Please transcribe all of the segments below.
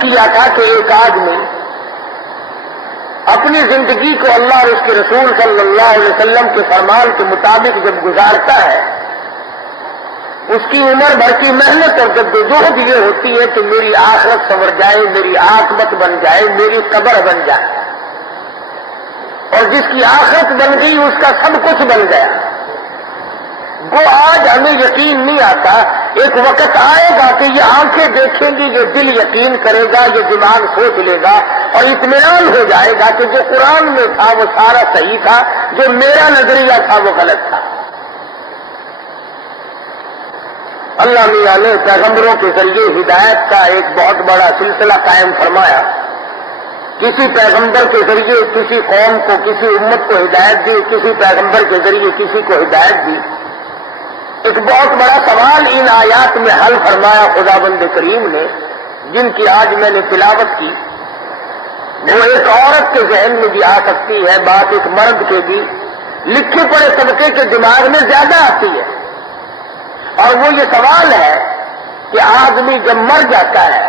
کیا تھا کہ ایک آدمی اپنی زندگی کو اللہ اور اس کے رسول صلی اللہ علیہ وسلم کے فرمان کے مطابق جب گزارتا ہے، اس کی عمر بھر کی محنت اور جدوجہد یہ ہوتی ہے کہ میری آخرت سنور جائے، میری عاقبت بن جائے، میری قبر بن جائے، اور جس کی آخرت بن گئی اس کا سب کچھ بن گیا۔ وہ آج ہمیں یقین نہیں آتا، ایک وقت آئے گا کہ یہ آنکھیں دیکھیں گی، یہ دل یقین کرے گا، یہ دماغ سوچ لے گا اور اطمینان ہو جائے گا کہ جو قرآن میں تھا وہ سارا صحیح تھا، جو میرا نظریہ تھا وہ غلط تھا۔ اللہ میاں نے پیغمبروں کے ذریعے ہدایت کا ایک بہت بڑا سلسلہ قائم فرمایا۔ کسی پیغمبر کے ذریعے کسی قوم کو، کسی امت کو ہدایت دی، کسی پیغمبر کے ذریعے کسی کو ہدایت دی۔ ایک بہت بڑا سوال ان آیات میں حل فرمایا خداوند کریم نے، جن کی آج میں نے تلاوت کی۔ وہ ایک عورت کے ذہن میں بھی آ سکتی ہے، بات ایک مرد کے بھی لکھے پڑے طبقے کے دماغ میں زیادہ آتی ہے، اور وہ یہ سوال ہے کہ آدمی جب مر جاتا ہے،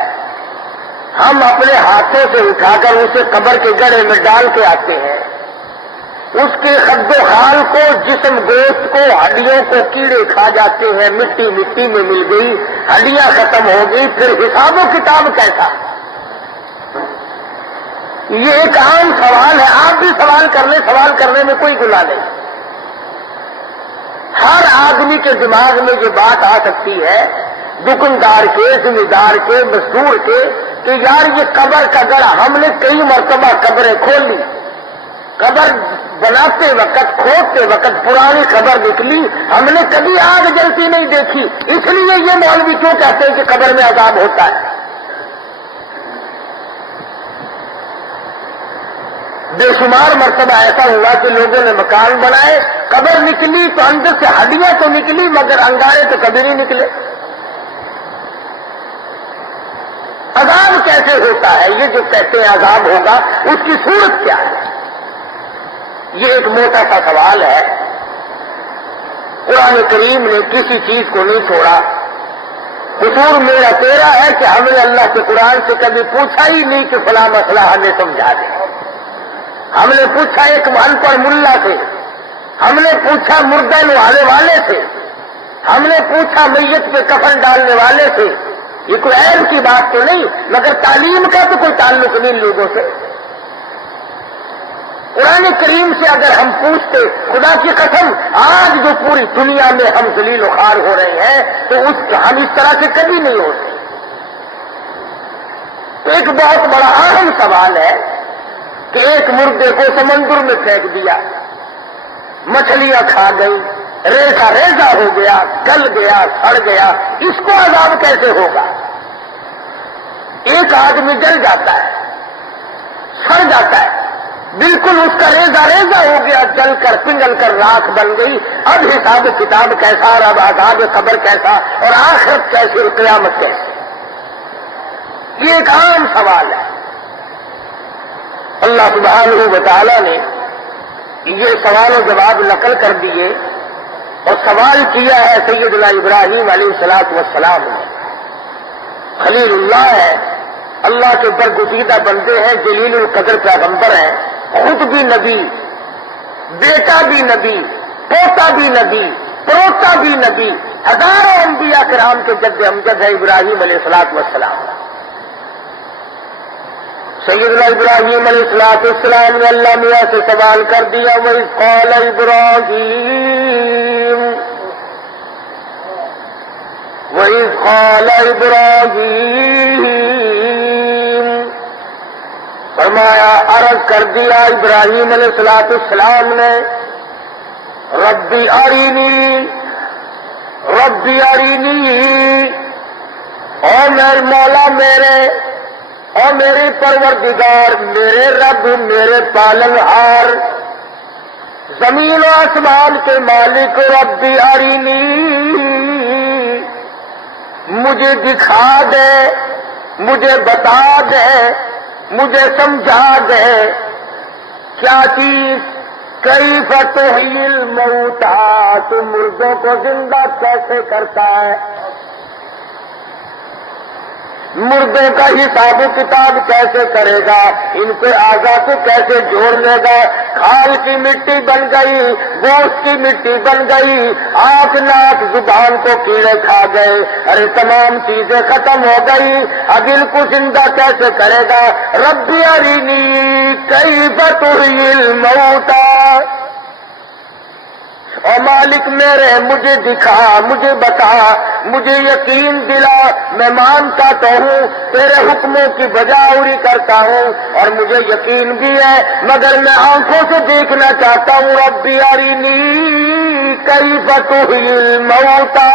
ہم اپنے ہاتھوں سے اٹھا کر اسے قبر کے گڑھے میں ڈال کے آتے ہیں، اس کے خد و خال کو، جسم گوشت کو، ہڈیوں کو کیڑے کھا جاتے ہیں، مٹی مٹی میں مل گئی، ہڈیاں ختم ہو گئی، پھر حساب و کتاب کیسا؟ یہ ایک عام سوال ہے، آپ بھی سوال کرنے میں کوئی گناہ نہیں۔ ہر آدمی کے دماغ میں یہ بات آ سکتی ہے، دکاندار کے، ذمہ دار کے، مزدور کے، کہ یار یہ قبر کا گڑھا، ہم نے کئی مرتبہ قبریں کھول لی، قبر بناتے وقت، کھودتے وقت پرانی قبر نکلی، ہم نے کبھی آگ جلتی نہیں دیکھی، اس لیے یہ مولوی کیوں کہتے ہیں کہ قبر میں عذاب ہوتا ہے؟ بے شمار مرتبہ ایسا ہوا کہ لوگوں نے مکان بنائے، قبر نکلی تو اندر سے ہڈیاں تو نکلی مگر انگارے تو کبھی نہیں نکلے۔ عذاب کیسے ہوتا ہے؟ یہ جو کہتے ہیں عذاب ہوگا، اس کی صورت کیا ہے؟ یہ ایک موٹا سا سوال ہے۔ قرآن کریم نے کسی چیز کو نہیں چھوڑا۔ قصور میرا تیرا ہے کہ ہم نے اللہ کے قرآن سے کبھی پوچھا ہی نہیں کہ فلاں مسئلہ ہمیں سمجھا دے۔ ہم نے پوچھا ایک ان پڑھ ملا سے، ہم نے پوچھا مردہ نوالے والے سے، ہم نے پوچھا میت پہ کفن ڈالنے والے سے۔ یہ کوئی عیب کی بات تو نہیں، مگر تعلیم کا تو کوئی تعلق نہیں لوگوں سے۔ قرآن کریم سے اگر ہم پوچھتے، خدا کی قسم آج جو پوری دنیا میں ہم ذلیل و خوار ہو رہے ہیں تو ہم اس طرح سے کبھی نہیں ہوتے۔ تو ایک بہت بڑا اہم سوال ہے کہ ایک مردے کو سمندر میں پھینک دیا، مچھلیاں کھا گئی، ریزہ ریزہ ہو گیا، گل گیا، سڑ گیا، اس کو عذاب کیسے ہوگا؟ ایک آدمی جل جاتا ہے، سڑ جاتا ہے، بالکل اس کا ریزہ ریزہ ہو گیا، جل کر پنگل کر راکھ بن گئی، اب حساب کتاب کیسا، اور اب عذاب قبر کیسا، اور آخرت کیسی اور قیامت کیسی؟ یہ ایک عام سوال ہے۔ اللہ سبحانہ و تعالی نے یہ سوال و جواب نقل کر دیے، اور سوال کیا ہے سیدنا ابراہیم علیہ الصلوۃ والسلام نے۔ خلیل اللہ ہے، اللہ کے برگزیدہ بندے ہیں، جلیل القدر پیغمبر ہیں، خود بھی نبی، بیٹا بھی نبی، پوتا بھی نبی، پروتا بھی نبی، ہزاروں انبیاء کرام کے جد امجد ہے ابراہیم علیہ الصلوۃ والسلام۔ سیدنا ابراہیم علیہ الصلوۃ والسلام نے اللہ میاں سے سوال کر دیا، وَإِذْ قَالَ إِبْرَاهِيمُ وَإِذْ قَالَ إِبْرَاهِيمُ، فرمایا عرض کر دیا ابراہیم علیہ الصلوۃ والسلام نے، ربی ارینی، ربی ارینی، اے میرے مولا میرے، اور میرے پروردگار، میرے رب، میرے پالنہار، زمین و آسمان کے مالک، ربی ارینی، مجھے دکھا دے، مجھے بتا دے، مجھے سمجھا دے کیا چیز، کیف تحیی الموتى، تو مردوں کو زندہ کیسے کرتا ہے؟ مردوں کا حساب کتاب کیسے کرے گا؟ ان کے اعضاء کو کیسے جوڑ لے گا؟ کھال کی مٹی بن گئی، گوشت کی مٹی بن گئی، آنکھ ناک زبان کو کیڑے کھا گئے، ارے تمام چیزیں ختم ہو گئی، اب ان کو زندہ کیسے کرے گا؟ رب ارینی کیف تحیی الموتی، اور مالک میرے مجھے دکھا، مجھے بتا، مجھے یقین دلا، میں مانتا تو ہوں تیرے حکموں کی بجاوری کرتا ہوں اور مجھے یقین بھی ہے، مگر میں آنکھوں سے دیکھنا چاہتا ہوں۔ رب ارینی کیف تحیی الموتی،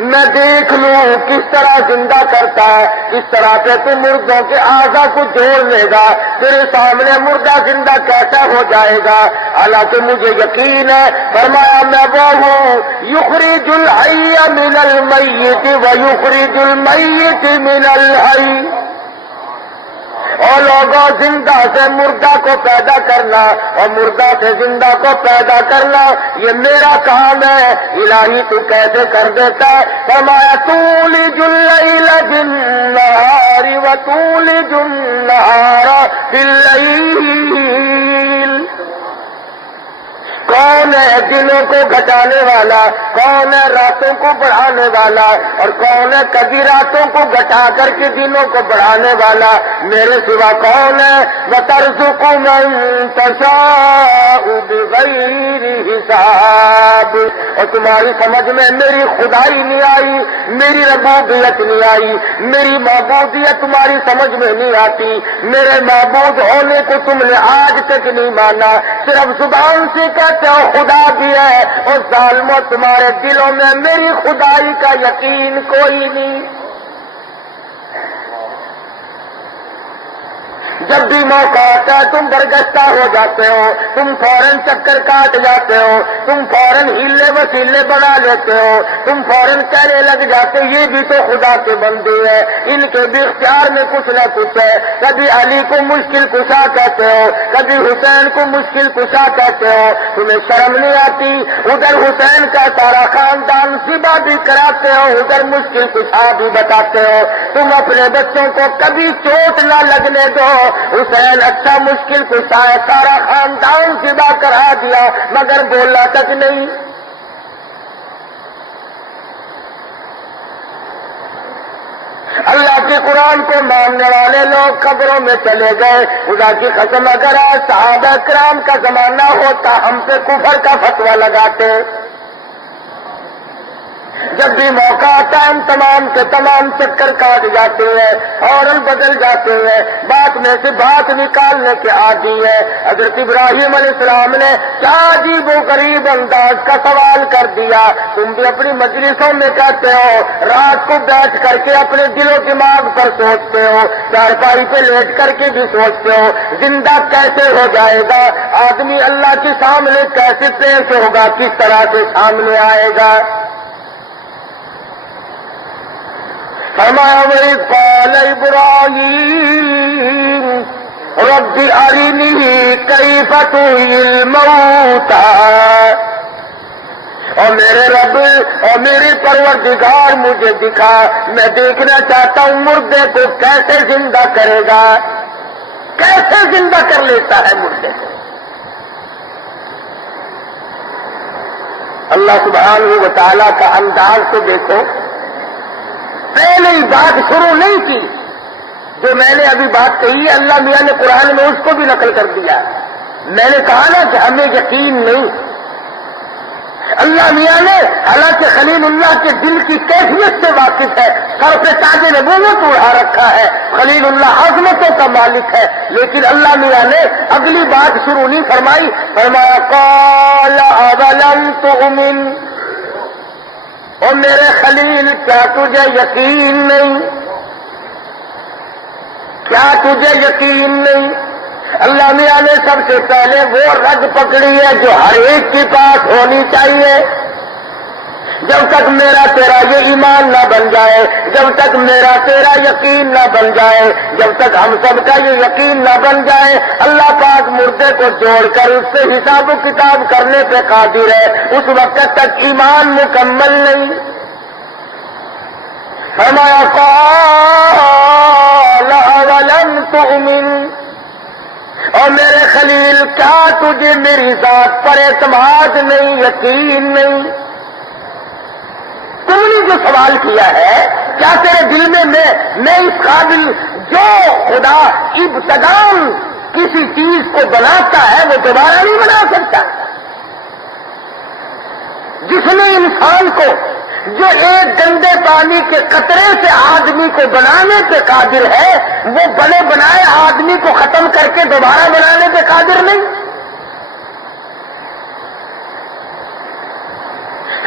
میں دیکھ لوں کس طرح زندہ کرتا ہے، کس طرح سے تو مردوں کے اعضاء کو جوڑ لے گا، تیرے سامنے مردہ زندہ کیسا ہو جائے گا؟ حالانکہ مجھے یقین ہے، فرمایا میں وہ ہوں یخرج الحی من المیت ویخرج المیت من الحی، اور لوگوں زندہ سے مردہ کو پیدا کرنا اور مردہ سے زندہ کو پیدا کرنا یہ میرا کام ہے۔ الہی تو کیسے کر دیتا؟ فرمایا تولج اللیل فی النہار وتولج النہار فی اللیل، کون ہے دنوں کو گھٹانے والا، کون ہے راتوں کو بڑھانے والا، اور کون ہے کبھی راتوں کو گھٹا کر کے دنوں کو بڑھانے والا؟ میرے سوا کون ہے؟ وَتَرْزُقُ مَن تَشَاءُ بِغَيْرِ حساب، اور تمہاری سمجھ میں میری خدائی نہیں آئی، میری ربوبیت نہیں آئی، میری معبودیت تمہاری سمجھ میں نہیں آتی، میرے معبود ہونے کو تم نے آج تک نہیں مانا، صرف زبان سے کہتے ہو خدا بھی ہے، اور ظالموں تمہارے دلوں میں میری خدائی کا یقین کوئی نہیں۔ جب بھی موقع آتا ہے تم برگشتہ ہو جاتے ہو، تم فوراً چکر کاٹ جاتے ہو، تم فوراً ہیلے وسیلے بنا لیتے ہو، تم فوراً کہنے لگ جاتے یہ بھی تو خدا کے بندے ہیں، ان کے بھی اختیار میں کچھ نہ کچھ ہے۔ کبھی علی کو مشکل کشا کہتے ہو، کبھی حسین کو مشکل کشا کہتے ہو، تمہیں شرم نہیں آتی؟ ادھر حسین کا سارا خاندان ذبح بھی کراتے ہو، ادھر مشکل کشا بھی بتاتے ہو۔ تم اپنے بچوں کو کبھی چوٹ نہ لگنے دو، حسین اچھا مشکل کشا ہے، سارا خاندان ذبح کرا دیا مگر بولا تک نہیں۔ اللہ کے قرآن کو ماننے والے لوگ قبروں میں چلے گئے، خدا کی قسم اگر آج صحابہ کرام کا زمانہ ہوتا ہم سے کفر کا فتویٰ لگاتے۔ جب بھی موقع آتا ہے ہم تمام کے تمام چکر کاٹ جاتے ہیں، فوراً بدل جاتے ہیں، بات میں سے بات نکالنے کے عادی ہے۔ حضرت ابراہیم علیہ السلام نے کیا عجیب و غریب انداز کا سوال کر دیا۔ تم بھی اپنی مجلسوں میں کہتے ہو، رات کو بیٹھ کر کے اپنے دل و دماغ پر سوچتے ہو، چارپائی پہ لیٹ کر کے بھی سوچتے ہو زندہ کیسے ہو جائے گا، آدمی اللہ کے سامنے کیسے پیش ہوگا، کس طرح سے سامنے آئے گا۔ فرمایا وَإِذْ قَالَ إِبْرَاهِيمُ رَبِّ أَرِنِي كَيْفَ تُحْيِي الْمَوْتَىٰ، اور میرے رب اور میرے پروردگار مجھے دکھا، میں دیکھنا چاہتا ہوں مردے کو کیسے زندہ کرے گا، کیسے زندہ کر لیتا ہے مردے کو۔ اللہ سبحانہ و تعالیٰ کا انداز تو دیکھو، پہلے ہی بات شروع نہیں کی، جو میں نے ابھی بات کہی ہے اللہ میاں نے قرآن میں اس کو بھی نقل کر دیا۔ میں نے کہا نا کہ ہمیں یقین نہیں، اللہ میاں نے حالانکہ خلیل اللہ کے دل کی کیفیت سے واقف ہے، سر پہ تاج نبوت اڑا رکھا ہے، خلیل اللہ عظمتوں کا مالک ہے، لیکن اللہ میاں نے اگلی بات شروع نہیں فرمائی، فرمایا قال اولم تؤمن، اور میرے خلیل کیا تجھے یقین نہیں، کیا تجھے یقین نہیں؟ اللہ میاں نے سب سے پہلے وہ رگ پکڑی ہے جو ہر ایک کے پاس ہونی چاہیے۔ جب تک میرا تیرا یہ ایمان نہ بن جائے، جب تک میرا تیرا یقین نہ بن جائے، جب تک ہم سب کا یہ یقین نہ بن جائے، اللہ پاک مردے کو جوڑ کر اس سے حساب و کتاب کرنے پہ قادر ہے، اس وقت تک ایمان مکمل نہیں۔ فرمایا قال اولم تؤمن، اور میرے خلیل کیا تجھے میری ذات پر اعتماد نہیں، یقین نہیں؟ تم نے جو سوال کیا ہے، کیا تیرے دل میں میں اس قابل، جو خدا ابتداً کسی چیز کو بناتا ہے وہ دوبارہ نہیں بنا سکتا؟ جس نے انسان کو، جو ایک گندے پانی کے قطرے سے آدمی کو بنانے پہ قادر ہے، وہ بنے بنائے آدمی کو ختم کر کے دوبارہ بنانے پہ قادر نہیں؟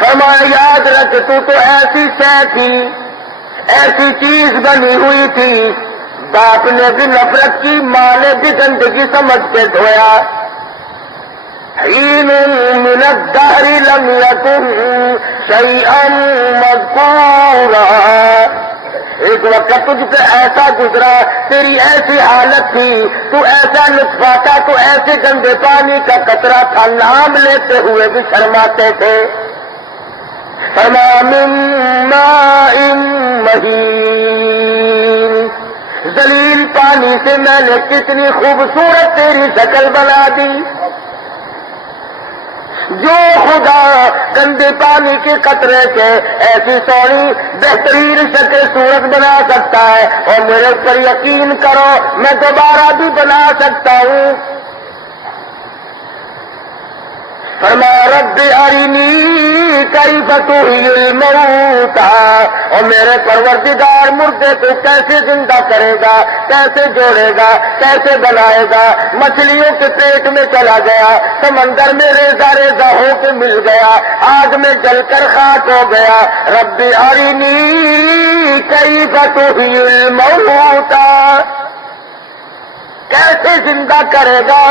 فرمایا یاد رکھ، تو ایسی شے تھی، ایسی چیز بنی ہوئی تھی، باپ نے بھی نفرت کی، ماں نے بھی گندگی سمجھ کے دھویا۔ حین من الدہر لم یکن شیئا مذکورا، ایک وقت تجھ پہ ایسا گزرا، تیری ایسی حالت تھی، تو ایسا نطفہ تھا، تو ایسے گندے پانی کا قطرہ تھا، نام لیتے ہوئے بھی شرماتے تھے۔ فرمایا من ماء مہین، ذلیل پانی سے میں نے کتنی خوبصورت تیری شکل بنا دی۔ جو خدا گندے پانی کے قطرے کے ایسی سونی بہترین شکل صورت بنا سکتا ہے، اور میرے پر یقین کرو میں دوبارہ بھی بنا سکتا ہوں۔ فرمایا رب ارنی کیف تحیی الموتى، اور میرے پروردگار مردے کو کیسے زندہ کرے گا، کیسے جوڑے گا، کیسے بنائے گا؟ مچھلیوں کے پیٹ میں چلا گیا، سمندر میں ریزہ ریزہ ہو کے مل گیا، آگ میں جل کر خاک ہو گیا۔ رب ارنی کیف تحیی الموتى، کیسے زندہ کرے گا،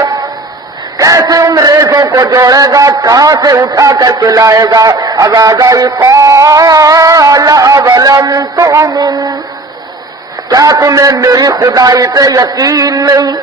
کیسے ان ریزوں کو جوڑے گا، کہاں سے اٹھا کر کے لائے گا؟ آواز آئی قال اولم تؤمن، کیا تمہیں میری خدائی پہ یقین نہیں،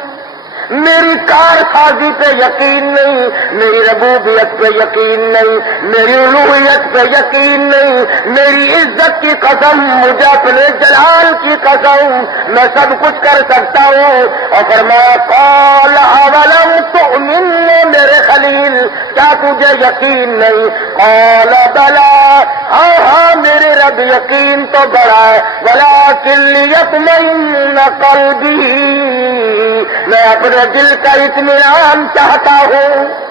میری کار سازی پہ یقین نہیں، میری ربوبیت پہ یقین نہیں، میری الوہیت پہ یقین نہیں؟ میری عزت کی قسم، مجھے اپنے جلال کی قسم، میں سب کچھ کر سکتا ہوں۔ اور فرمایا قال اولم تؤمن، میرے خلیل کیا تجھے یقین نہیں؟ قال بلا، ہاں ہاں میرے رب یقین تو بڑا ہے، ولکن لیطمئن قلبی، میں اپنے دل کا اطمینان چاہتا ہوں۔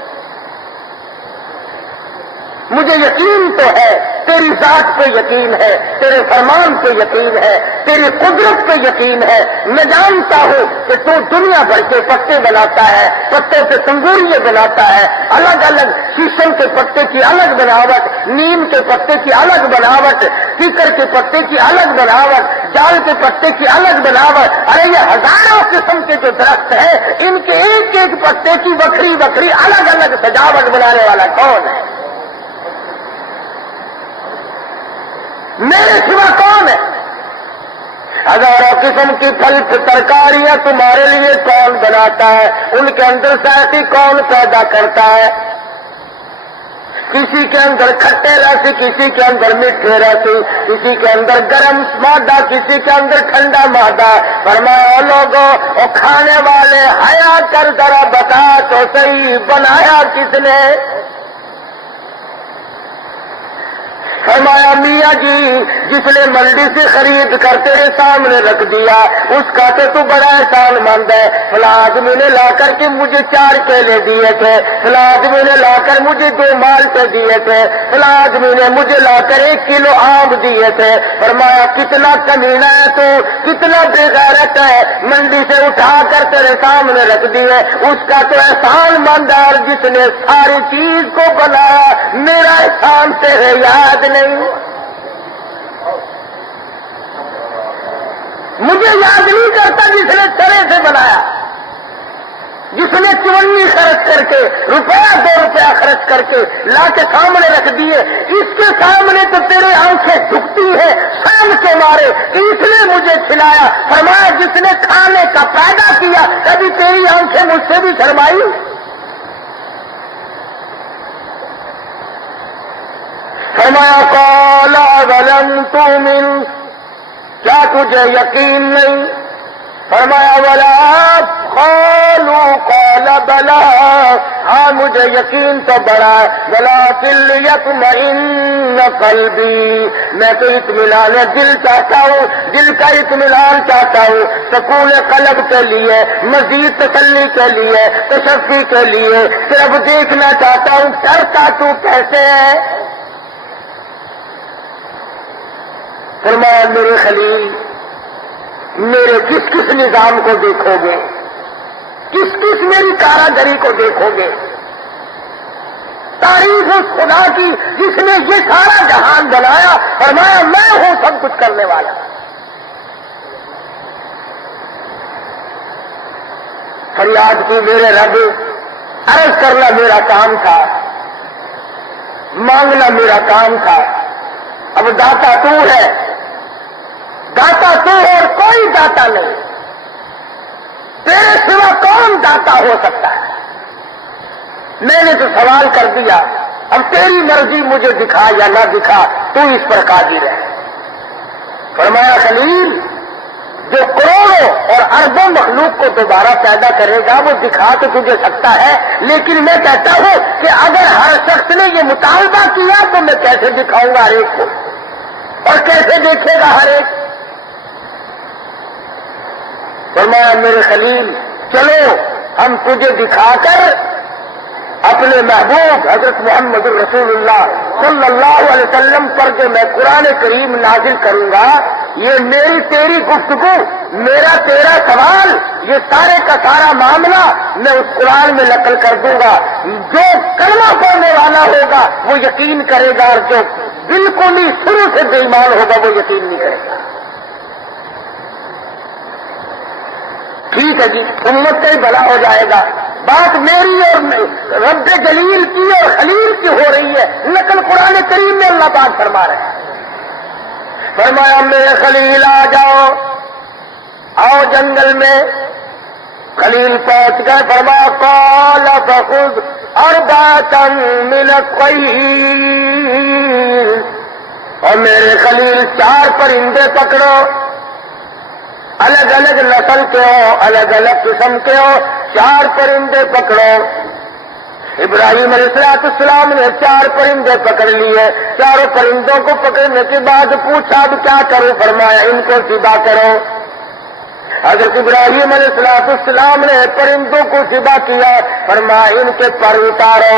مجھے یقین تو ہے، تیری ذات پہ یقین ہے، تیرے فرمان پہ یقین ہے، تیری قدرت پہ یقین ہے۔ میں جانتا ہوں کہ تو دنیا بھر کے پتے بناتا ہے، پتے سے تنگوریے بناتا ہے، الگ الگ شیشم کے پتے کی الگ بناوٹ، نیم کے پتے کی الگ بناوٹ، کیکر کے پتے کی الگ بناوٹ، جال کے پتے کی الگ بناوٹ۔ ارے یہ ہزاروں قسم کے جو درخت ہیں، ان کے ایک ایک پتے کی بکھری بکھری الگ الگ سجاوٹ بنانے والا کون ہے؟ میرے سوا کون ہے؟ ہزاروں قسم کی پھل ترکاریاں تمہارے لیے کون بناتا ہے؟ ان کے اندر ذائقی کون پیدا کرتا ہے؟ کسی کے اندر کھٹے رسی، کسی کے اندر میٹھے رسی، کسی کے اندر گرم مادہ، کسی کے اندر ٹھنڈا مادہ۔ فرمایا لوگوں اور کھانے والے، حیا کر ذرا بتا تو صحیح، بنایا کس نے؟ فرمایا میاں جی، جس نے منڈی سے خرید کر تیرے سامنے رکھ دیا، اس کا تو بڑا احسان مند ہے۔ فلاں آدمی نے لا کر کے مجھے 4 کیلے دیے تھے، فلاں آدمی نے لا کر مجھے 2 مالٹے دیے تھے، فلاں آدمی نے مجھے لا کر 1 کلو آم دیے تھے۔ فرمایا کتنا کمینہ ہے تو، کتنا بے غیرت ہے، منڈی سے اٹھا کر تیرے سامنے رکھ دیے، اس کا تو احسان مند ہے۔ اور جس نے ساری چیز کو بنایا، میرا احسان تیرے یاد نہیں؟ مجھے یاد نہیں کرتا جس نے طرح سے بنایا، جس نے چونی خرچ کر کے، روپیہ 2 روپیہ خرچ کر کے لا کے سامنے رکھ دیے، اس کے سامنے تو تیرے آنکھیں جھکتی ہیں شرم کے مارے کہ اس نے مجھے کھلایا۔ فرمایا جس نے کھانے کا پیدا کیا، کبھی تیری آنکھیں مجھ سے بھی شرمائی؟ فرمایا قال اولم تؤمن، کیا تجھے یقین نہیں؟ فرمایا ولا قالوا قال بلا، ہاں مجھے یقین تو بڑا ہے، ولکن لیطمئن قلبی، میں تو اطمینان دل چاہتا ہوں، دل کا اطمینان چاہتا ہوں، سکون قلب کے لیے، مزید تسلی کے لیے، تشفی کے لیے، صرف دیکھنا چاہتا ہوں کرتا تو کیسے ہے۔ فرمایا میرے خلیل، میرے کس کس نظام کو دیکھو گے، کس کس میری کاراگری کو دیکھو گے؟ تعریف اس خدا کی جس نے یہ سارا جہان بنایا، فرمایا میں ہوں سب کچھ کرنے والا۔ فریاد کی میرے رب، عرض کرنا میرا کام تھا، مانگنا میرا کام تھا، اب داتا تو ہے، داتا تو اور کوئی داتا نہیں، تیرے سوا کون داتا ہو سکتا ہے؟ میں نے تو سوال کر دیا، اب تیری مرضی مجھے دکھا یا نہ دکھا، تو اس پر قادر ہے۔ فرمایا خلیل، جو کروڑوں اور اربوں مخلوق کو دوبارہ پیدا کرے گا وہ دکھا تو تجھے سکتا ہے، لیکن میں کہتا ہوں کہ اگر ہر شخص نے یہ مطالبہ کیا تو میں کیسے دکھاؤں گا ہر ایک کو، اور کیسے دیکھے گا ہر ایک؟ فرمایا میرے خلیل چلو ہم تجھے دکھا کر اپنے محبوب حضرت محمد رسول اللہ صلی اللہ علیہ وسلم پر جو میں قرآن کریم نازل کروں گا، یہ میری تیری گفتگو، میرا تیرا سوال، یہ سارے کا سارا معاملہ میں اس قرآن میں نقل کر دوں گا۔ جو کلمہ پڑھنے والا ہوگا وہ یقین کرے گا، اور جو بالکل ہی شروع سے بے ایمان ہوگا وہ یقین نہیں کرے گا۔ ٹھیک ہے جی، امت کا ہی بھلا ہو جائے گا۔ بات میری اور رب جلیل کی اور خلیل کی ہو رہی ہے، نقل قرآن کریم میں اللہ پاک فرما رہے ہیں۔ فرمایا میرے خلیل آ جاؤ، آؤ جنگل میں۔ خلیل پہنچ گئے، فرمایا قال فخذ اربعۃ من الطیر، اور میرے خلیل 4 پرندے پکڑو، الگ الگ نسل کے ہو، الگ الگ قسم کے ہو، 4 پرندے پکڑو۔ ابراہیم علیہ السلام نے 4 پرندے پکڑ لیے، 4 پرندوں کو پکڑنے کے بعد پوچھا اب کیا کرو؟ فرمایا ان کو ذبح کرو۔ حضرت ابراہیم علیہ السلام نے پرندوں کو ذبح کیا، فرمایا ان کے پر اتارو،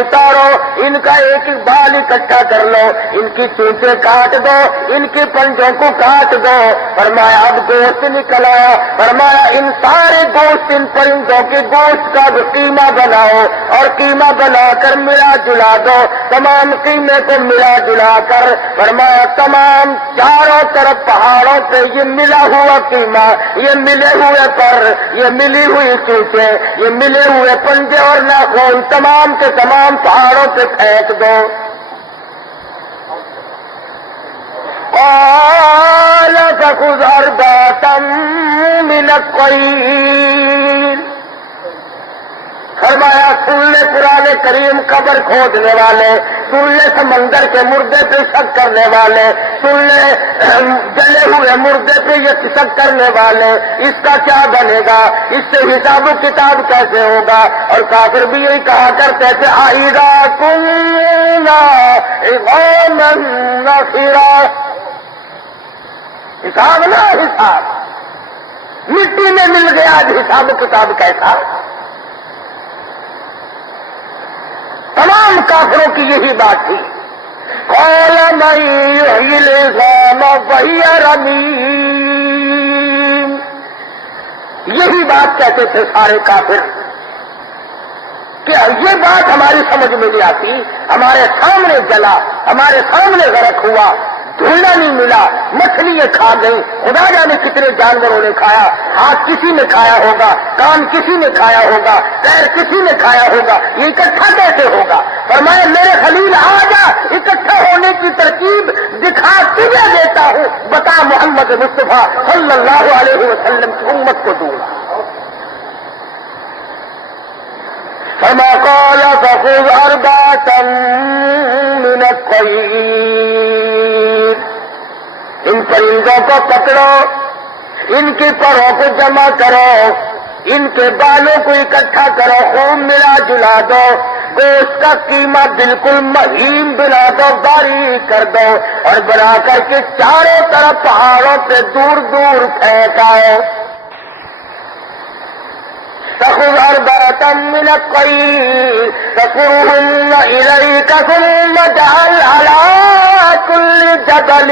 اتارو، ان کا ایک ایک بال اکٹھا کر لو، ان کی چونچیں کاٹ دو، ان کے پنجوں کو کاٹ دو۔ فرمایا اب گوشت نکل آیا، فرمایا ان سارے گوشت، ان پرندوں کے گوشت کا قیمہ بناؤ، اور قیمہ بنا کر ملا جلا دو۔ تمام قیمے کو ملا جلا کر فرمایا تمام چاروں طرف پہاڑوں پہ یہ ملا ہوا قیمہ، یہ ملے ہوئے پر، یہ ملی ہوئی چونچیں، یہ ملے ہوئے پنجے اور ناخن تمام کے تمام پہاڑوں پہ پھینک دو۔ قال فخذ اربعۃ من الطیر، فرمایا سن لے قرآن کریم قبر کھودنے والے، سن لے سمندر کے مردے پہ شک کرنے والے، سن لے جلے ہوئے مردے پہ یہ شک کرنے والے، اس کا کیا بنے گا؟ اس سے حساب و کتاب کیسے ہوگا؟ اور کافر بھی یہی کہا کرتے تھے اذا كنا عظاما نخرا، حساب نہ حساب، مٹی میں مل گیا، حساب و کتاب کیسا؟ تمام کافروں کی یہی بات تھی۔ قال من يحيي العظام وهي رميم، یہی بات کہتے تھے سارے کافر کہ یہ بات ہماری سمجھ میں نہیں آتی، ہمارے سامنے جلا، ہمارے سامنے غرق ہوا، ڈھونڈا نہیں ملا، مچھلی کھا گئی، خدا جانے کتنے جانوروں نے کھایا، ہاتھ کسی نے کھایا ہوگا، کان کسی نے کھایا ہوگا، پیر کسی نے کھایا ہوگا، یہ اکٹھا کیسے ہوگا؟ فرمایا میرے خلیل آ جا، اکٹھا ہونے کی ترکیب دکھا تجھے دیتا ہوں، بتا محمد مصطفیٰ صلی اللہ علیہ وسلم کی امت کو دوں گا۔ فما قال فخذ اربعۃ من الطیر، ان پرندوں کو پکڑو، ان کی پروں کو جمع کرو، ان کے بالوں کو اکٹھا کرو، خوب ملا جلا دو، گوشت کا قیمہ بالکل مہین بنا دو، باریک کر دو، اور بنا کر کے چاروں طرف پہاڑوں پہ دور دور پھینک آؤ۔ تخذ أربعة من الطير تقرهن إليك ثم اجعل على كل جبل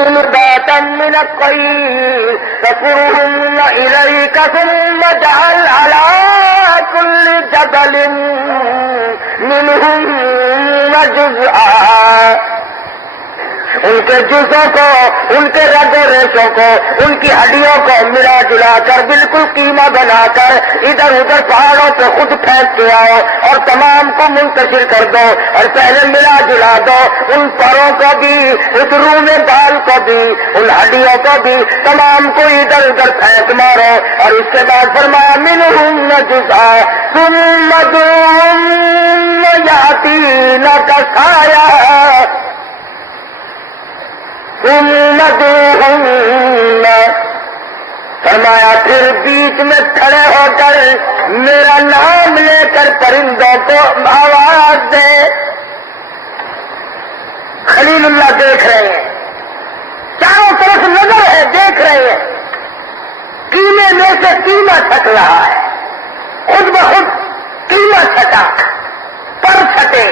أربعة من الطير تقرهن إليك ثم اجعل على كل جبل منهن جزءا، ان کے جزوں کو، ان کے رگ و ریشوں کو، ان کی ہڈیوں کو ملا جلا کر بالکل قیمہ بنا کر ادھر ادھر پہاڑوں پہ خود پھینک کے آؤ اور تمام کو منتشر کر دو، اور پہلے ملا جلا دو ان پروں کو بھی، اس رونے بال کو بھی، ان ہڈیوں کو بھی، تمام کو ادھر ادھر پھینک مارو، اور اس کے بعد فرمایا منہن جزءا ثم ادعوہن یأتینک سعیا، فرمایا پھر بیچ میں کھڑے ہو کر میرا نام لے کر پرندوں کو آواز دے۔ خلیل اللہ دیکھ رہے ہیں، چاروں طرف نظر ہے، دیکھ رہے ہیں، قیمے میں سے قیمہ چھٹ رہا ہے، خود بخود قیمہ چھٹا، پر چھٹے،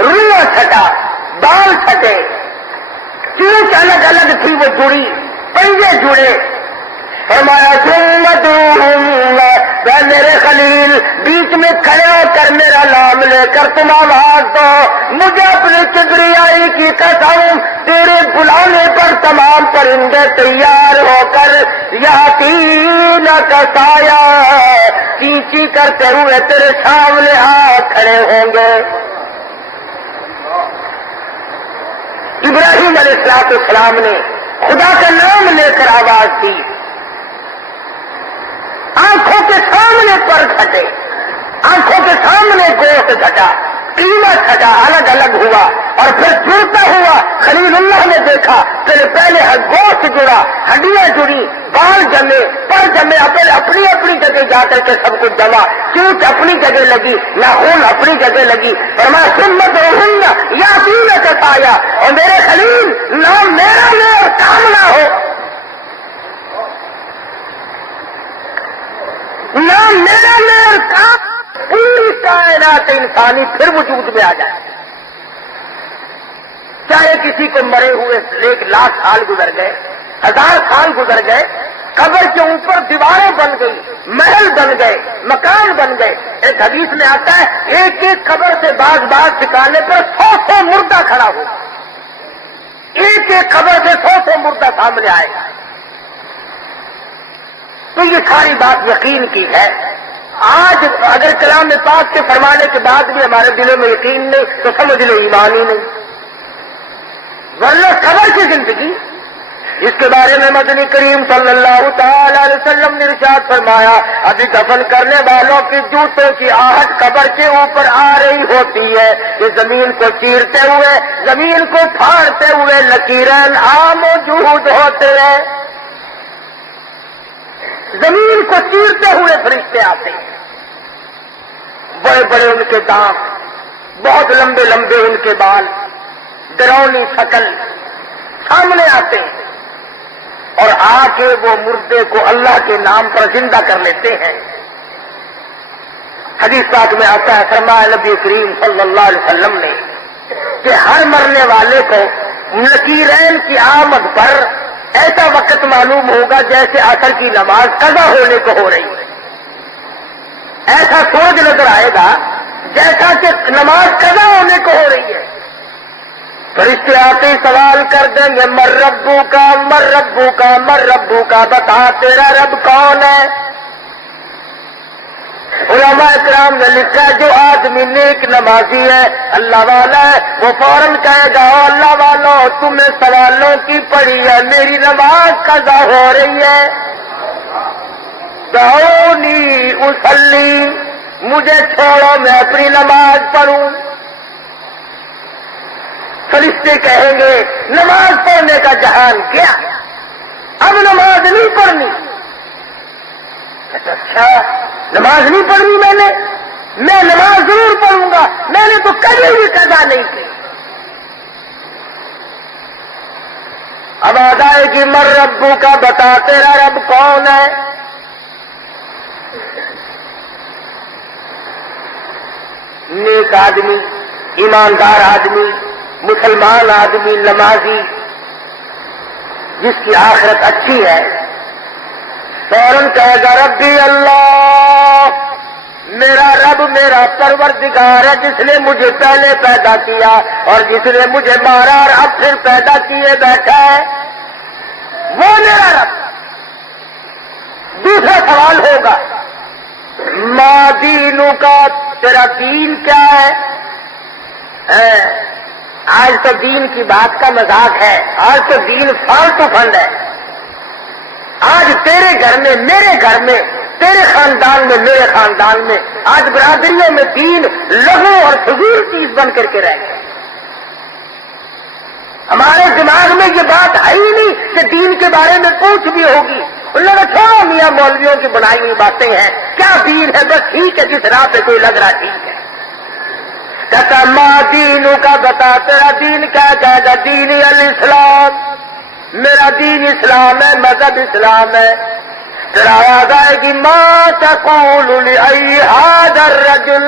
روح چھٹا، بال چھٹے، چونچ الگ الگ تھی وہ جڑی، پنجے جڑے۔ فرمایا ثم ادعوہن، میرے خلیل بیچ میں کھڑے ہو کر میرا نام لے کر تم آواز دو، مجھے اپنی کبریائی کی قسم، تیرے بلانے پر تمام پرندے تیار ہو کر یاتینک سعیا، چینچی کرتے ہوئے تیرے سامنے آ کھڑے ہوں گے۔ ابراہیم علیہ السلام نے خدا کا نام لے کر آواز دی، آنکھوں کے سامنے پر گھٹے، آنکھوں کے سامنے گوشت گھٹا، قیمہ گھٹا، الگ الگ ہوا، اور پھر جڑتا ہوا خلیل اللہ نے دیکھا کہ پہلے گوشت جڑا، ہڈیاں جڑی، بال جمے، پر جمے، اپنی اپنی جگہ جا کر کے سب کچھ جمع، چونچ اپنی جگہ لگی، ناخن اپنی جگہ لگی۔ فرمایا ثم ادعوہن یاتینک سعیا، اور میرے خلیل نام میرا لے اور کام نہ ہو، نام میرا لے اور کام، پوری کائنات انسانی پھر وجود میں آ جائے، چاہے کسی کو مرے ہوئے 1,00,000 سال گزر گئے، 1000 سال گزر گئے، قبر کے اوپر دیواریں بن گئی، محل بن گئے، مکان بن گئے۔ ایک حدیث میں آتا ہے ایک ایک قبر سے بعض ٹھکانے پر 100 مردہ کھڑا ہو، ایک ایک قبر سے 100 مردہ سامنے آئے گا۔ تو یہ ساری بات یقین کی ہے۔ آج اگر کلام پاک کے فرمانے کے بعد بھی ہمارے دلوں میں یقین نہیں تو سمجھ لو ایمان ہی نہیں، ورنہ قبر کی زندگی، اس کے بارے میں مدنی کریم صلی اللہ تعالی علیہ وسلم نے ارشاد فرمایا، ابھی دفن کرنے والوں کی جوتوں کی آہٹ قبر کے اوپر آ رہی ہوتی ہے، کہ زمین کو چیرتے ہوئے، زمین کو پھاڑتے ہوئے لکیریں موجود ہوتے ہیں، زمین کو چیرتے ہوئے فرشتے آتے ہیں، بڑے بڑے ان کے دانت، بہت لمبے لمبے ان کے بال، ڈرونی شکل سامنے آتے ہیں، اور آ کے وہ مردے کو اللہ کے نام پر زندہ کر لیتے ہیں۔ حدیث پاک میں آتا ہے، فرمایا نبی کریم صلی اللہ علیہ وسلم نے کہ ہر مرنے والے کو نکیرین کی آمد پر ایسا وقت معلوم ہوگا جیسے عصر کی نماز قضا ہونے کو ہو رہی ہے، ایسا سوچ نظر آئے گا جیسا کہ نماز قضا ہونے کو ہو رہی ہے۔ فرشتے آتے سوال کر دیں گے، مر ربو کا، مر ربو کا، مر ربو کا، بتا تیرا رب کون ہے؟ علماء کرام نے لکھا جو آدمی نیک نمازی ہے، اللہ والا ہے، وہ فوراً کہے گا اللہ والوں تمہیں سوالوں کی پڑی ہے، میری نماز قضا ہو رہی ہے، دعونی اصلی، مجھے چھوڑو میں اپنی نماز پڑھوں۔ فرشتے کہیں گے نماز پڑھنے کا جہان کیا، اب نماز نہیں پڑھنی۔ اچھا نماز نہیں پڑھنی میں نماز ضرور پڑھوں گا، میں نے تو کبھی بھی قضا نہیں کی۔ اب آئے گی مر ربو کا، بتا تیرا رب کون ہے؟ نیک آدمی، ایماندار آدمی، مسلمان آدمی، نمازی، جس کی آخرت اچھی ہے، فوراً کہے گا ربی اللہ، میرا رب میرا پروردگار ہے، جس نے مجھے پہلے پیدا کیا اور جس نے مجھے مارا اور اب پھر پیدا کیے بیٹھا ہے، وہ میرا رب۔ دوسرا سوال ہوگا ما دینوں کا، تیرا دین کیا ہے؟ آج تو دین کی بات کا مذاق ہے، آج تو دین فالتو فنڈ ہے۔ آج تیرے گھر میں، میرے گھر میں، تیرے خاندان میں، میرے خاندان میں، آج برادریوں میں دین لغو اور فضول چیز بن کر کے رہ گئے۔ ہمارے دماغ میں یہ بات ہے ہی نہیں کہ دین کے بارے میں کچھ بھی ہوگی۔ انہوں نے چھوڑو میاں مولویوں کی بنائی ہوئی باتیں ہیں، کیا دین ہے؟ بس ٹھیک ہے، جس راہ پہ کوئی لگ رہا ٹھیک ہے۔ کہتا ماں دینوں کا، بتا تیرا دین کیا؟ کہے گا دین الاسلام، میرا دین اسلام ہے، مذہب اسلام ہے۔ پھر آواز آئے گی ما تقول لأی ھذا الرجل،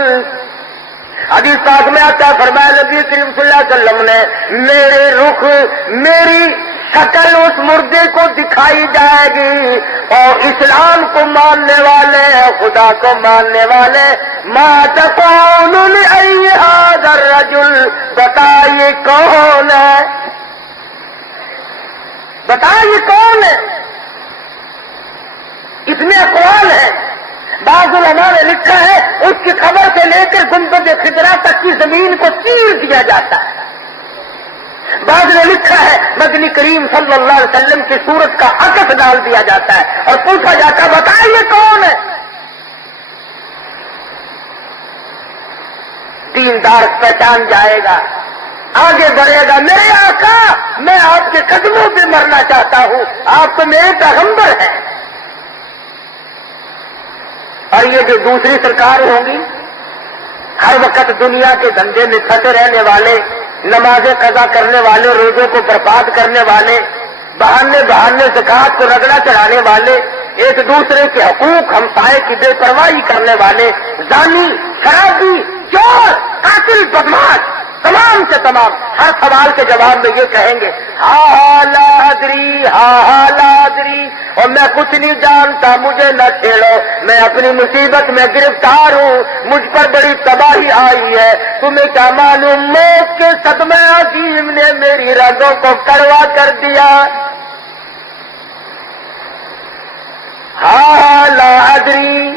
حدیث پاک میں آتا فرمایا نبی کریم صلی اللہ علیہ وسلم نے میرے رخ، میری شکل اس مردے کو دکھائی جائے گی، اور اسلام کو ماننے والے، خدا کو ماننے والے، ما تقول لأی ھذا الرجل، بتائیے کون ہے، بتائیے کون ہے؟ اتنے اقوال ہیں۔ بعض علماء نے لکھا ہے اس کی خبر سے لے کر گنبد خضرا تک کی زمین کو چیر دیا جاتا ہے۔ بعض نے لکھا ہے مدنی کریم صلی اللہ علیہ وسلم کی صورت کا عکس ڈال دیا جاتا ہے اور پوچھا جاتا ہے بتائیے کون ہے؟ دیندار پہچان جائے گا، آگے بڑھے گا، میرے آقا میں آپ کے قدموں پہ مرنا چاہتا ہوں، آپ تو میرے پیغمبر ہیں۔ اور یہ جو دوسری سرکار ہوں گی، ہر وقت دنیا کے دھندے میں پھنسے رہنے والے، نمازیں قضا کرنے والے، روزوں کو برباد کرنے والے، بہانے زکات کو رگڑا چڑھانے والے، ایک دوسرے کے حقوق ہمسائے کی بے پرواہی کرنے والے، زانی، شرابی، چور، قاتل، بدماش، تمام سے تمام ہر سوال کے جواب میں یہ کہیں گے ہاں لا ادری، ہاں لا ادری، اور میں کچھ نہیں جانتا، مجھے نہ چھیڑو، میں اپنی مصیبت میں گرفتار ہوں، مجھ پر بڑی تباہی آئی ہے، تمہیں کیا معلوم موت کے صدمے عظیم نے میری رگوں کو کڑوا کر دیا۔ ہاں لا ادری،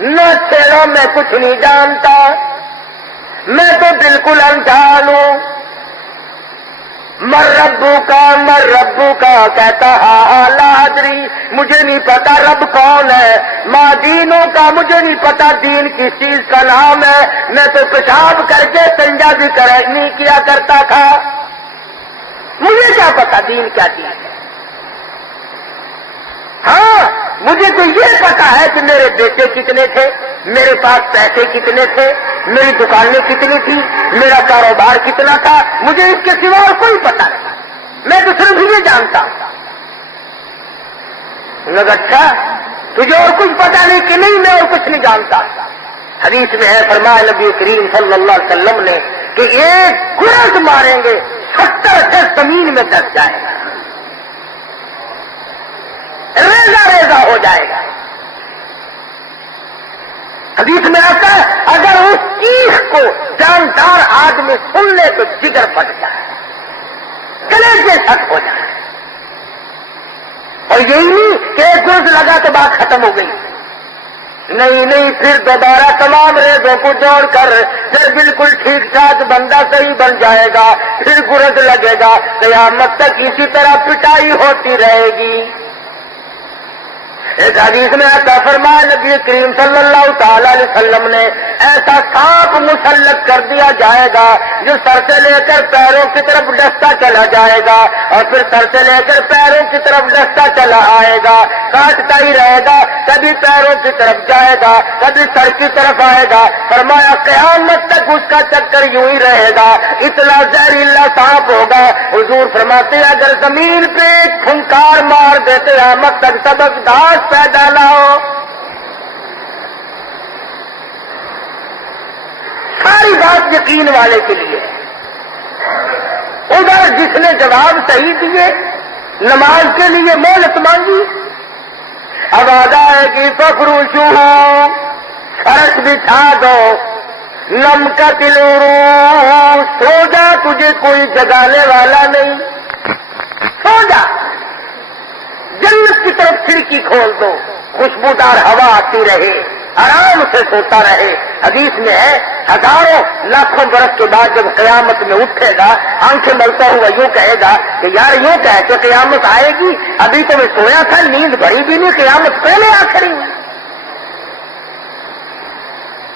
نہ چھیڑو، میں کچھ نہیں جانتا، میں تو بالکل انجان ہوں۔ مر ربو کا کہتا ہاں لا ادری، مجھے نہیں پتا رب کون ہے۔ ماں دینوں کا، مجھے نہیں پتا دین کس چیز کا نام ہے، میں تو پیشاب کر کے سنجا بھی نہیں کیا کرتا تھا، مجھے کیا پتا دین کیا چیز ہے۔ ہاں مجھے تو یہ پتا ہے کہ میرے بیٹے کتنے تھے، میرے پاس پیسے کتنے تھے، میری دکانیں کتنی تھی، میرا کاروبار کتنا تھا، مجھے اس کے سوا اور کوئی پتا نہیں، میں تو صرف یہ جانتا ہوں۔ اچھا تجھے اور کچھ پتا نہیں کہ نہیں، میں اور کچھ نہیں جانتا۔ حدیث میں ہے فرمایا نبی کریم صلی اللہ علیہ وسلم نے کہ ایک گرز ماریں گے 70 گز زمین میں دس جائے گا، ریزہ ریزہ ہو جائے گا۔ حدیث میں آتا ہے اگر اس چیخ کو جاندار آدمی سن لے تو جگر پھٹ جائے، کلیجے سٹ ہو جائے۔ اور یہی نہیں کہ ایک گرز لگا تو بات ختم ہو گئی، نہیں، پھر دوبارہ تمام ریزوں کو جوڑ کر پھر بالکل ٹھیک ٹھاک بندہ صحیح بن جائے گا، پھر گرز لگے گا، قیامت تک اسی طرح پٹائی ہوتی رہے گی۔ ایک حدیث میں آتا فرمایا نبی کریم صلی اللہ تعالی علیہ وسلم نے ایسا سانپ مسلط کر دیا جائے گا جو سر سے لے کر پیروں کی طرف ڈستا چلا جائے گا اور پھر سر سے لے کر پیروں کی طرف ڈستا چلا آئے گا، کاٹتا ہی رہے گا، کبھی پیروں کی طرف جائے گا کبھی سر کی طرف آئے گا۔ فرمایا قیامت تک اس کا چکر یوں ہی رہے گا، اتنا زہریلا سانپ ہوگا۔ حضور فرماتے ہیں اگر زمین پہ ایک پھنکار مار دیتے قیامت تک سبز گھاس پیدا نہ ہو۔ ساری بات یقین والے کے لیے۔ ادھر جس نے جواب صحیح دیے، نماز کے لیے مہلت مانگی، اب آدھا ہے کہ فخروشو فرش بچھا دو، نم کا تلورو سو جا، تجھے کوئی جگانے والا نہیں، سو جا، جنت کی طرف کھڑکی کھول دو، خوشبودار ہوا آتی رہے، آرام سے سوتا رہے۔ حدیث میں ہے ہزاروں لاکھوں برس کے بعد جب قیامت میں اٹھے گا، آنکھیں ملتا ہوا یوں کہے گا کہ یار یوں کہہ کہ قیامت آئے گی، ابھی تو میں سویا تھا، نیند بھری بھی نہیں، قیامت پہلے آخری۔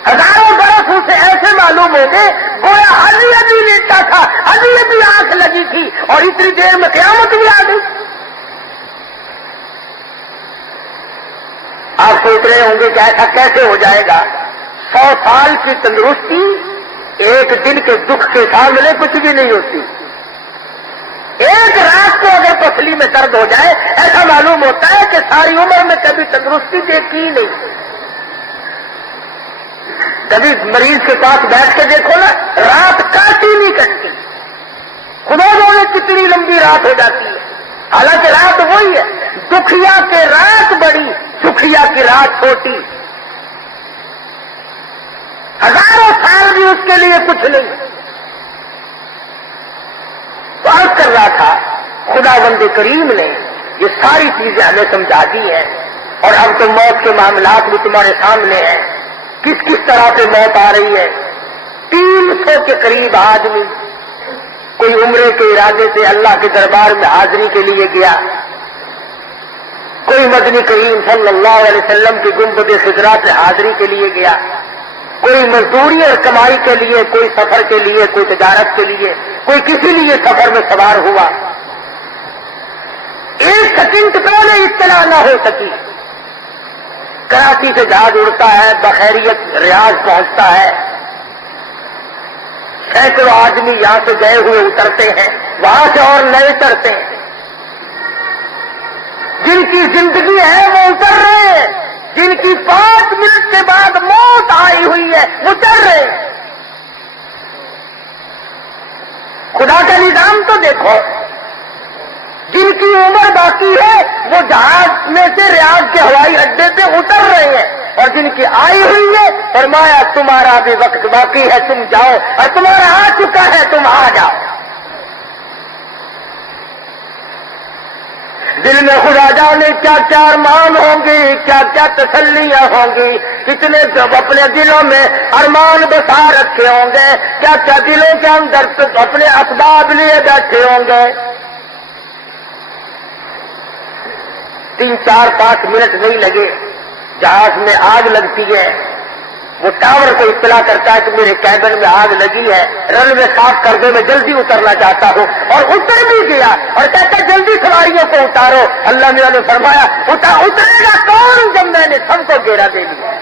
ہزاروں برس اسے ایسے معلوم ہو گئے گویا ابھی ابھی لیٹا تھا، ابھی ابھی آنکھ لگی تھی اور اتنی دیر میں قیامت بھی آ گئی۔ آپ سوچ رہے ہوں گے کہ ایسا کیسے ہو جائے گا؟ 100 سال کی تندرستی ایک دن کے دکھ کے سامنے کچھ بھی نہیں ہوتی۔ ایک رات کو اگر پسلی میں درد ہو جائے ایسا معلوم ہوتا ہے کہ ساری عمر میں کبھی تندرستی دیکھی نہیں۔ کبھی مریض کے پاس بیٹھ کے دیکھو نا، رات کاٹی نہیں کٹتی، خدا جانے کتنی لمبی رات ہو جاتی ہے، حالانکہ رات وہی ہے۔ دکھیا کے رات بڑی، سکھیا کی رات چھوٹی، ہزاروں سال بھی اس کے لیے کچھ نہیں۔ تو عرض کر رہا تھا خدا بند کریم نے یہ ساری چیزیں ہمیں سمجھا دی ہیں، اور اب تو موت کے معاملات بھی تمہارے سامنے ہیں، کس کس طرح سے موت آ رہی ہے۔ 300 کے قریب آدمی کوئی عمرے کے ارادے سے اللہ کے دربار میں حاضری کے لیے گیا، کوئی مدنی کریم صلی اللہ علیہ وسلم کی گنبد خضرا سے حاضری کے لیے گیا، کوئی مزدوری اور کمائی کے لیے، کوئی سفر کے لیے، کوئی تجارت کے لیے، کوئی کسی لیے سفر میں سوار ہوا۔ ایک سیکنڈ پہلے اطلاع نہ ہو سکی، کراچی سے جہاز اڑتا ہے، بخیریت ریاض پہنچتا ہے، سینکڑوں آدمی یہاں سے گئے ہوئے اترتے ہیں، وہاں سے اور نئے چڑھتے ہیں، جن کی زندگی ہے وہ اتر رہے ہیں، جن کی 5 منٹ کے بعد موت آئی ہوئی ہے وہ چڑھ رہے ہیں۔ خدا کا نظام تو دیکھو، جن کی عمر باقی ہے وہ جہاز میں سے ریاض کے ہوائی اڈے پہ اتر رہے ہیں، اور جن کی آئی ہوئی ہے فرمایا تمہارا بھی وقت باقی ہے، تم جاؤ، اور تمہارا آ چکا ہے، تم آ جاؤ۔ دل میں خدا جانے کیا کیا ارمان ہوں گی، کیا کیا تسلیاں ہوں گی، کتنے جب اپنے دلوں میں ارمان بسا رکھے ہوں گے، کیا کیا دلوں کے اندر اپنے اسباب لیے بیٹھے ہوں گے۔ 3، 4، 5 منٹ نہیں لگے، جہاز میں آگ لگتی ہے، وہ ٹاور کو اطلاع کرتا ہے کہ میرے کیبن میں آگ لگی ہے، رن میں صاف کر دو، میں جلدی اترنا چاہتا ہوں، اور اتر بھی گیا، اور کہتا جلدی سواریوں کو اتارو۔ اللہ میاں نے فرمایا اترے گا کون جب میں نے سب کو گھیرا دے دیا۔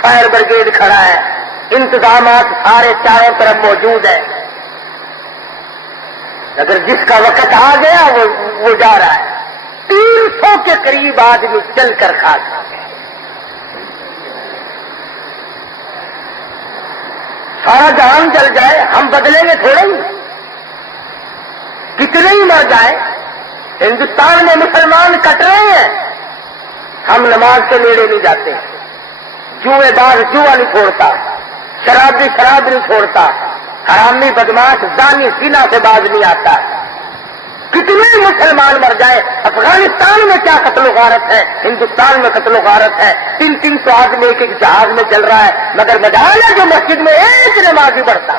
فائر بریگیڈ کھڑا ہے، انتظامات سارے چاروں طرف موجود ہیں، اگر جس کا وقت آ گیا وہ جا رہا ہے۔ 300 کے قریب آدمی چل کر خاک ہو گئے۔ سارا جہان جل جائے ہم بدلیں گے تھوڑے ہی، کتنے ہی مر جائیں۔ ہندوستان میں مسلمان کٹ رہے ہیں، ہم نماز کے نیڑے نہیں جاتے، جوئے باز جوا نہیں چھوڑتا، شرابی شراب نہیں چھوڑتا، حرامی بدماش زانی زنا سے باز نہیں آتا۔ کتنے مسلمان مر جائے، افغانستان میں کیا قتل و غارت ہے، ہندوستان میں قتل و غارت ہے، 300 آدمی ایک جہاز میں چل رہا ہے، مگر مجال ہے جو مسجد میں ایک نمازی بڑھتا۔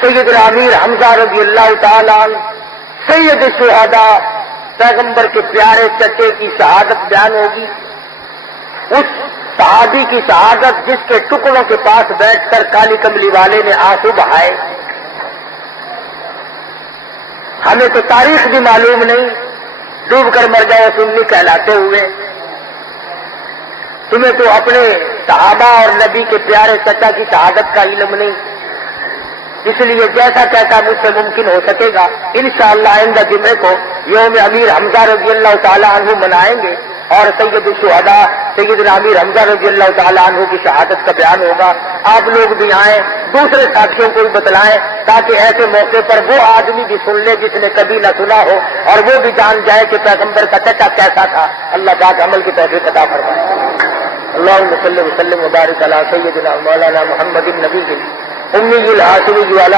سیدنا امیر حمزہ رضی اللہ تعالیٰ عنہ سید الشہداء پیغمبر کے پیارے چچے کی شہادت بیان ہوگی. اس صحابی کی شہادت جس کے ٹکڑوں کے پاس بیٹھ کر کالی کملی والے نے آنسو بہائے. ہمیں تو تاریخ بھی معلوم نہیں، ڈوب کر مر جائے سنی کہلاتے ہوئے. تمہیں تو اپنے صحابہ اور نبی کے پیارے چچا کی شہادت کا علم نہیں، اس لیے جیسا کہتا مجھ سے ممکن ہو سکے گا انشاءاللہ آئندہ جمعے کو یوم امیر حمزہ رضی اللہ تعالیٰ عنہ منائیں گے اور سید الشہداء سیدنا امیر حمزہ رضی اللہ تعالیٰ عنہ کی شہادت کا بیان ہوگا. آپ لوگ بھی آئیں، دوسرے ساتھیوں کو بھی بتلائیں تاکہ ایسے موقع پر وہ آدمی بھی سن لے جس نے کبھی نہ سنا ہو اور وہ بھی جان جائے کہ پیغمبر کا چچا کیسا تھا. اللہ پاک عمل کی توفیق عطا فرمائے. اللہم صلی وسلم وبارک علی سیدنا مولانا محمد النبی امی الہاشمی علی آلہ